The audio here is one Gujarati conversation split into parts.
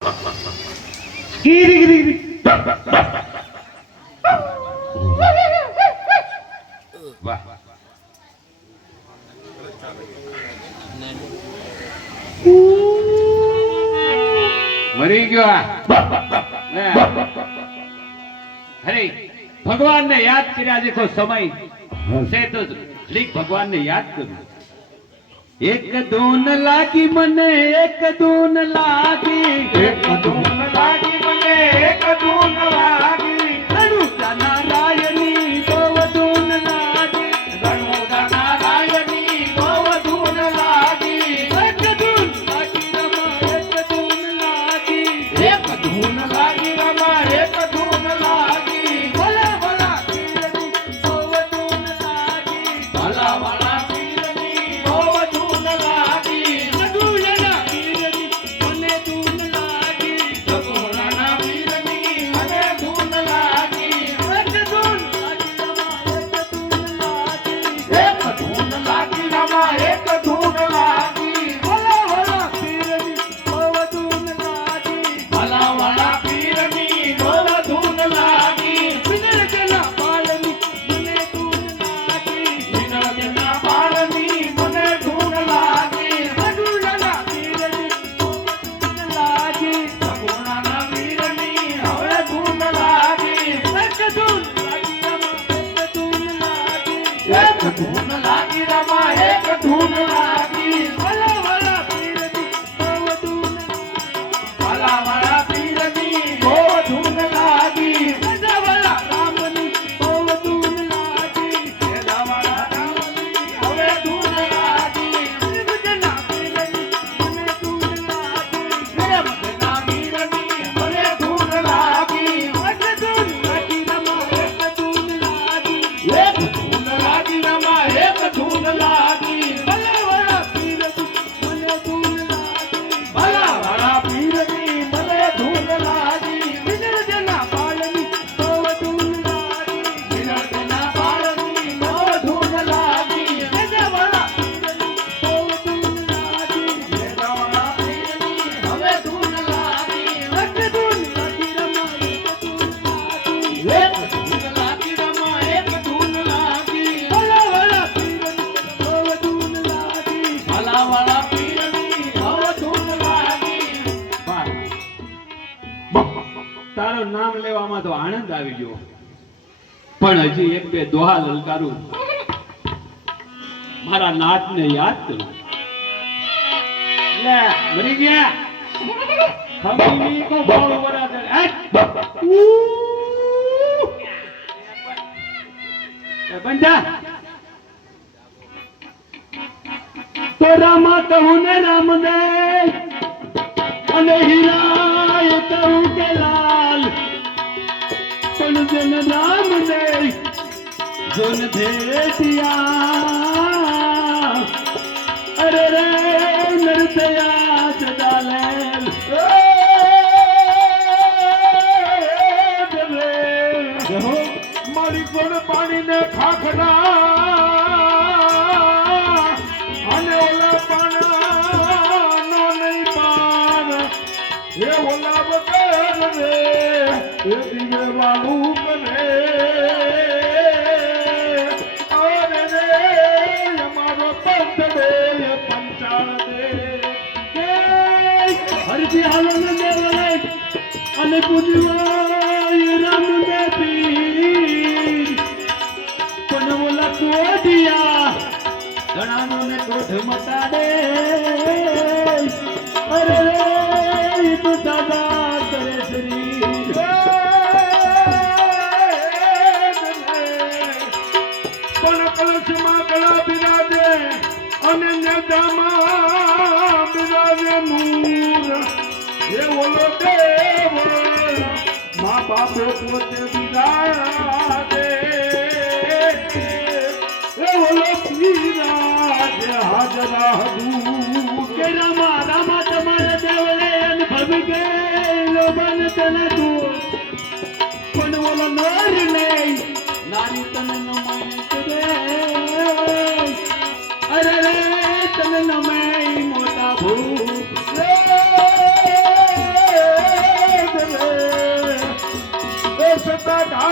ગીરી ગીરી ગીરી વાહ મરી ગયો અરે ભગવાન ને યાદ કર્યા જેખો સમય છે તો લીક ભગવાન ને યાદ કરું એક દૂન લાગી મને એક દૂન લાગી એક ધૂન લાગી મને એક ધૂન લાગી રણુજા નારાયણી બહુ દૂન લાગી રણુજા નારાયણી બહુ ધૂન લાગી એક દૂન લાગી રમા એક દૂન લાગી એક ધૂન લાગી રમા એક ધૂન લાગી ભલા ભલા પીરની બહુ દૂન લાગી ભલા ભલા પીરની બહુ ધૂન લાગી રઘુયના પીરની મને દૂન લાગી સગુણાના પીરની મને ધૂન લાગી એક દૂન લાગી રમા એક દૂન લાગી એક ધૂન લાગી રમા એક ધૂન લાગી ભલા ભલા પીરની બહુ દૂન લાગી ભલા ભલા પીરની બહુ ધૂન લાગી વિનરજના પાલની મને દૂન લાગી વિનોદના બાળની મને ધૂન લાગી રઘુયના પીરની દૂન લાગી સગુણાના વીરની હવે ધૂન લાગી એક દૂન લાગી રમા એક દૂન લાગી એક ધૂન લાગી રમા એક ધૂન લાગી ભલા ભલા પીરની બહુ દૂન ભલા ભલા પીરની બહુ ધૂન લાગી ભલા ભલા રામની બહુ દૂન લાગી વેદાવાળા રામની હવે ધૂન લાગી વિનરજના પીરની મને દૂન લાગી પ્રેમના વીરની મને ધૂન લાગી એક દૂન લાગી રમા એક દૂન લાગી એક ધૂન લાગી રમા એક ધૂન લાગી ભલા ભલા પીરની મને દૂન લાગી ભલા ભલા પીરની મને ધૂન લાગી વિનરજના પાલની બહુ દૂન લાગી વિનોદના બાળની બહુ ધૂન લાગી વેદાવાળા પીરની બહુ દૂન લાગી વેદાવાળા પીરની હવે ધૂન લાગી એક દૂન લાગી રમા એક દૂન લાગી એક ધૂન લાગી રમા એક ધૂન લાગી ભલા ભલા પીરની બહુ દૂન લાગી ભલા વાળા પીરની હવે ધૂન લાગી તારું નામ લેવામાં તો આનંદ આવી ગયો પણ હજી એક બે દોહા લલકારું મારા નાથને યાદ કરું લે મરી ગયા ખમીની કો બોલ બરાબર બંધા તો રામા કહું ને રામને અને હીરાય કહું કે લાલ પણ જન રામ ને જોન ભેટિયા અરે રે નરતયા સદાલે મારી કોણ પાણીને ખાખરા અને ઓલા પાણા નહીં પાર એ ઓલા વગર રે એ દિવે વાલું કરે અરે રે અમારો પંથ દે પંચાળ દે હરજી હાલો ને દેવલે અને પૂજવાય રામ ને પીર પણ ઓલા કોઢિયા ઘણાનો ને ક્રોધ મટાડે અરે રે ઈ તો સદા કરે શ્રી પણ કલશમાં ગળા બિરાજે અને નેજામાં બિરાજે મૂર એ ઓલો દેવ મા બાપો પોતે બિરાજે એ ઓલો બિરાજે હાજરા હજૂર કે રામા રામા તમારે દેવલે અનુભવ ગયેલો બન તને તું પણ ઓલો નર નહીં નારી તને નમય દે અરે રે તને નમય મોટા ભૂ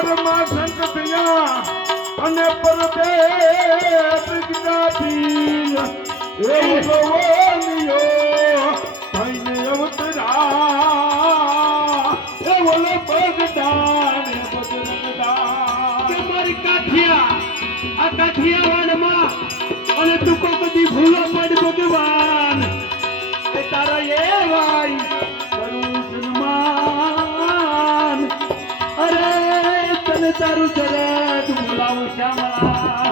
પરમાં સંત થયા અને પરબે પ્રગટાથી એ ભગવાનિયો થઈને અવતરા એ બોલે બગદાન બજરંગદાન કે મારી કાઠિયા આ કાઠિયાવાડમાં અને તું કો કદી ભૂલો પડ ભગવાન એ તારા એવાય કરું સન્માન અરે તને તારું ચરત બોલાવું શ્યામળા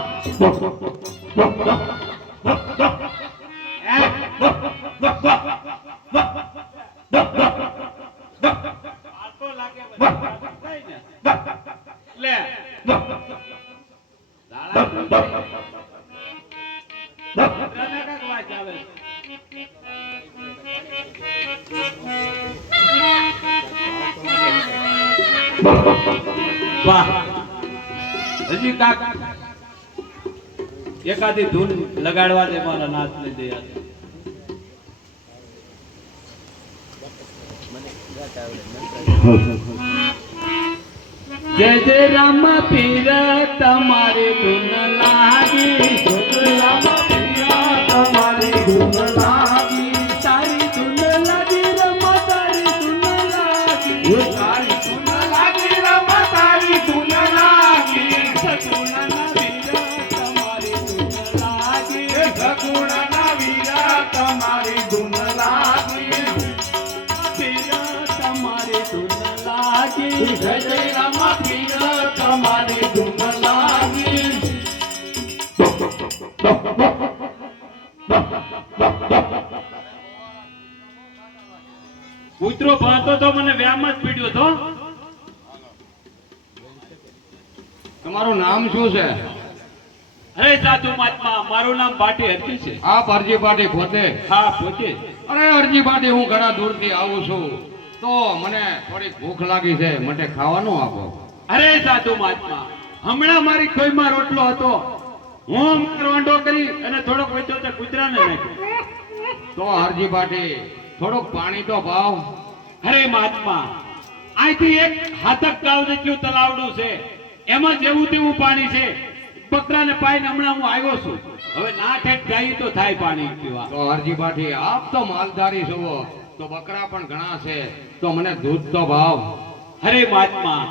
વાહ હજી કાક એકાદી ધૂન લગાડવા દે મારા નાથ ને દે જય જય રામ પીર તમારી ધૂન લાગી રામ પિયા તમારી ધૂન લાગી તારી ધૂન લાગી રમ તારી ધૂન લાગી તારી ધૂન લાગી રમ તારી ધૂન લાગી સગુણના વીર તમારી ધૂન લાગી સગુણના વીરા તમારી ધૂન લાગી પીર તમારી ધૂન લાગી જય જય રામ પીર તમારી ધૂન લાગી કૂતરો ભાતો તો મને વ્યામ જ પીડ્યો તો તમારું નામ શું છે? અરે સાધુ મહાત્મા મારું નામ પાટી હરકી છે આપ અરજી પાટી પોતે? હા પોતે અરે અરજી પાટી, હું ઘણા દૂરથી આવું છું તો મને થોડીક ભૂખ લાગી છે, મને ખાવાનું આપો. અરે સાધુ મહાત્મા હમણાં મારી ખોઈમાં રોટલો હતો, હું રોંઢો કરી અને થોડોક વેચો તે કૂતરાને નાખ્યો. તો અરજી પાટી થોડુંક પાણી તો ભાવ. અરે મહાત્મા અહીંથી એક હાથક ગાવ જેટલું તલાવડું છે, એમાં જેવું તેવું પાણી છે. બકરાને પાઈને હમણાં હું આવ્યો છું, હવે ના ઠેક જાય તો થાય પાણી પીવા. તો અરજી પાટી આપ તો માલધારી છો, તો બકરા પણ ઘણા છે, તો મને દૂધ તો ભાવ. અરે મહાત્મા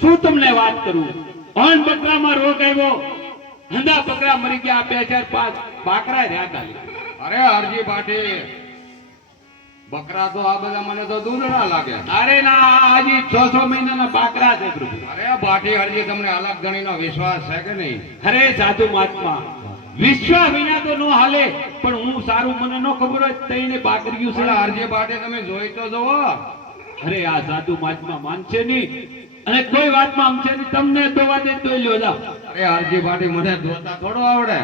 શું તમને વાત કરું, પણ બકરામાં રોગ આવ્યો, હંધા બકરા મરી ગયા, 2 4 5 બાકરા રહ્યા ખાલી. અરે અરજી પાટી બકરા તો આ બધા મને તો દૂધ ના લાગે. અરે ના હજી 6 મહિનાના બાકરા છે પ્રભુ. અરે પાટી હરજી તમને અલગ ગણીનો વિશ્વાસ છે કે નહીં? અરે સાધુ મહાત્મા વિશ્વાસ વિના તો નો હાલે, પણ હું સારું મને નો ખબર હોય તઈને બાકરીયું છે. પણ અરજી પાટી તમે જોઈ તો જુઓ. અરે આ સાધુ મહાત્મા માનશે નહીં અને કોઈ વાતમાં આમશે નહીં, તમને દોવા દે તો લ્યો જાઓ. અરે અરજી પાટી મને દોતા થોડો આવડે.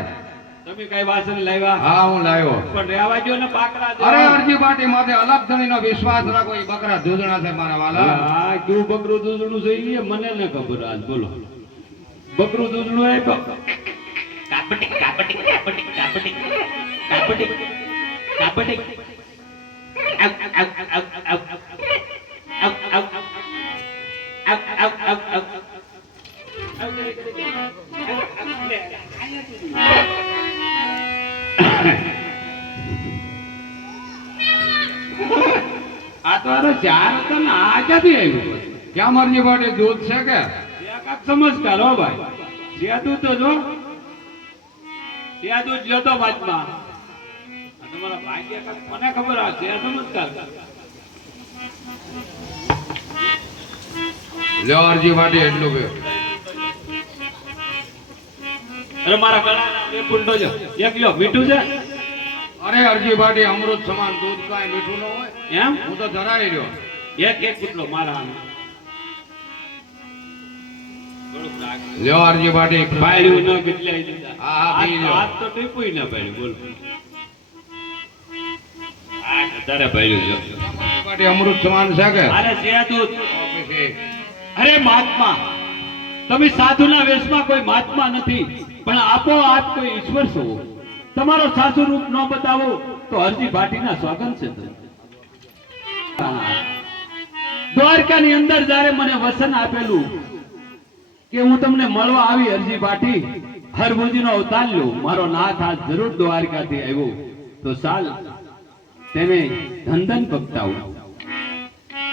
તમે કઈ વાસણ લાવ્યા? હા હું લાવ્યો. પણ રહેવા દ્યો ને બાકરા જો. અરે અરજી પાટી માથે અલગ ધણીનો વિશ્વાસ રાખો, એ બકરા દૂધણા છે મારા વાલા. હા કેવું બકરું દૂધણું છે એ મને ન ખબર. આજ બોલો બકરું દૂધણું એ તો કાપટી કાપટી કાપટી કાપટી કાપટી કાપટી આવ આવ આવ આવ આવ આવ આવ આવ આવ આવ આ તો આરો ચાર હતો ને આ ક્યાંથી આવ્યું? ક્યાં અરજી પાટી દૂધ છે કે? કાક સમજકાર હો ભાઈ, સેદું તો જો સેદું જ જોતો વાતમાં. આ તમારા ભાગ્ય કાક મને ખબર આ છે સમજકાર. લ્યો અરજી પાટી એટલું પીઓ. અરે મારા ગળા બે પૂંડો જો એક લ્યો મીઠું છે. અરે અરજી પાટી અમૃત સમાન દૂધ કાંઈ મીઠું ન હોય. એમ હું તો ધરાઈ રહ્યો. એક એક કેટલો મારા આને. લ્યો અરજી પાટી બાયડું ન કેટલાય દીધા. હા, હા, પી લ્યો. હાથ તો ટીપુય ના બાયડું બોલો. આ વધારે બાયડું જો. અરજી પાટી અમૃત સમાન છે કે? અરે સેદું. પછી અરે મહાત્મા તમે સાધુના વેશમાં કોઈ મહાત્મા નથી, પણ આપોઆપ કોઈ ઈશ્વર છો. તમારો સાસુ રૂપ ન બતાવો તો અરજી ભાટીના સ્વાગત છે. દ્વારકાની અંદર જ્યારે મને વસન આપેલું કે હું તમને મળવા આવી અરજી પાઠી હરભુજીનો અવતાર લઉં, મારો નાથ આજ જરૂર દ્વારકાથી આવ્યો તો ચાલ તેને ધંધન પગતાવું.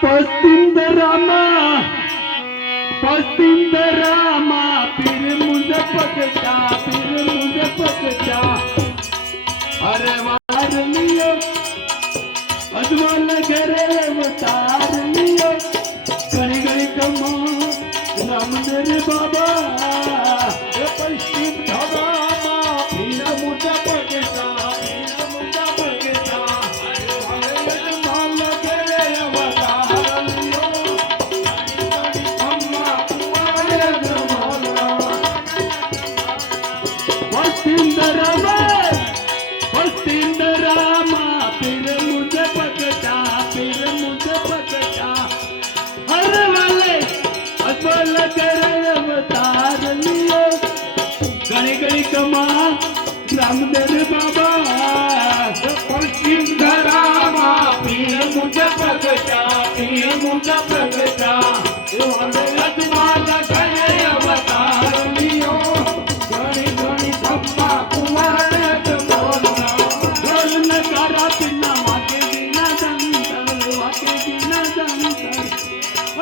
પશ્ચિમ દરામાં પીર મુજ પગટા અરે વાર લિયો અજમલ ઘરે અવતાર લિયો ઘણી ઘણી કમા રામદેવ બાબા. પશ્ચિમ ધરામાં પીર મુજ પગટા પશ્ચિમ દરામાં પીર મુજ પગટા અરે વાલે અજમલ ઘરે અવતાર લિયો ઘણી ઘણી કમા રામદેવ બાબા. પશ્ચિમ ધરામાં પીર મુજ પગટા અજમાલ ઘરે અવતાર લિયો ઘણી ઘણી ખમ્મા કુંવર અજમલના. ઢોલ નગારા પીના વાગે દીના દંતર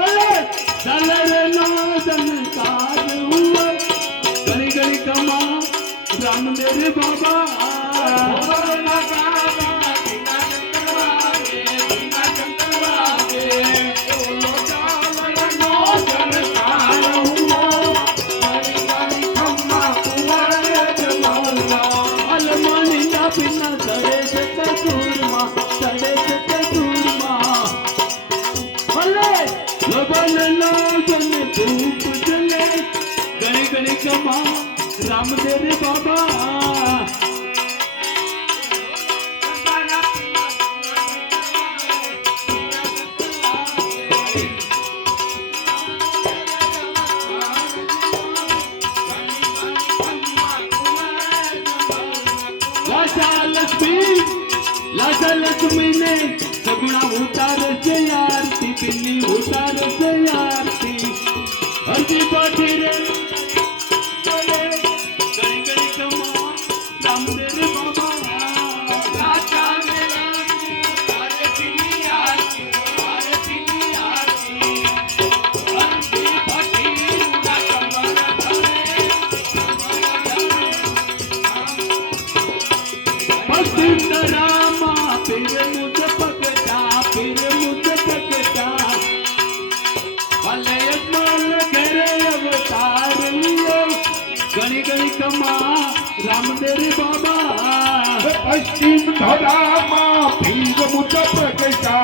અરે દલરનો દંતાર હુઆ ઘણી ઘણી કમા રામદેવ બાબા. અલમાણીના પીના સડે છે કસૂરમાં ભલે લબન લોગન ધૂપ જલે ઘણી ઘણી કમા રામદેવ બાબા. લાજા લક્ષ્મી ને સગુણા ઉતાર છે આરતી પિલ્લી ઉતાર છે આરતી હરજી પાઠી રે બોલે ઘણી ઘણી કમા રામદેવ બાબા. લાજા આરતીની આરતી હરજી પાઠી પશ્ચિમ દરામાં પીર મુજ પગટા ભલે અજમલ ઘરે અવતાર લિયો ઘણી ઘણી કમા રામદેવ બાબા. પશ્ચિમ ધરામાં પીર મુજ પગટા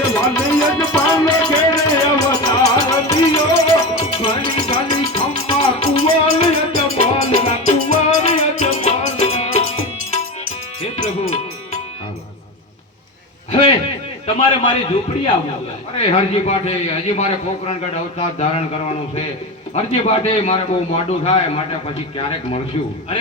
એ વાલે અજમાલ ઘરે અવતાર લિયો ઘણી ઘણી ખમ્મા કુંવર અજમલના હે પ્રભુ હવે તમારે મારી ઝૂંપડી આવવું. અરે હરજી પાઠે હજી મારે પોકરણગઢ અવતાર ધારણ કરવાનું છે. હરજી પાઠે મારે બહુ મોડું થાય માટે પછી ક્યારેક મળશું. અરે